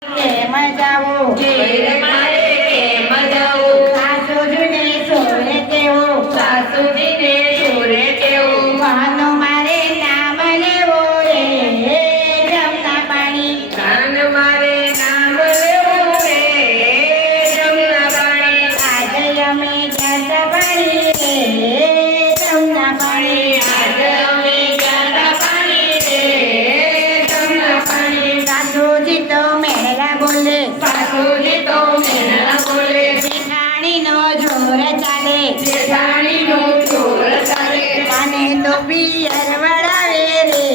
Chị Mai Cha Bù Chị Mai. તો મેળા બોલે જેઠાણીનો જોર ચાલે જેઠાણીનું ચોર ચાલે કાને તો પિયર વળાવે રે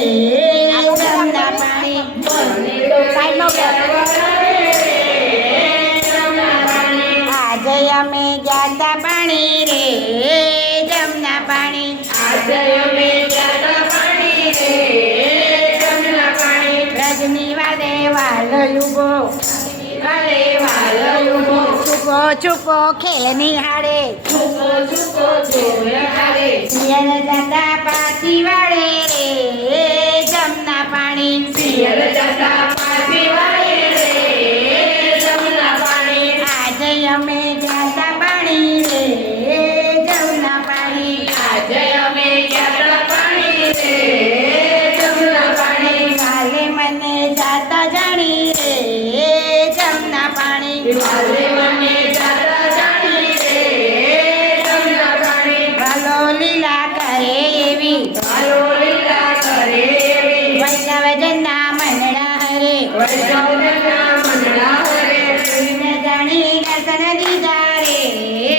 જમના પાણી મને તો સાઈડનો બેસ. વળાવે રે જમના પાણી આજે અમે ગયા પાણી રે જમના પાણી આજે અમે ગયા પાણી રે જમના પાણી રજની વાદે વાલો યુગો વાલે વાલો યુગો છુપો છુપો ખેલ નિહાળે. છુપો છુપો જોર હારે. પિયર દાદા પાછી વાળે. Thank you.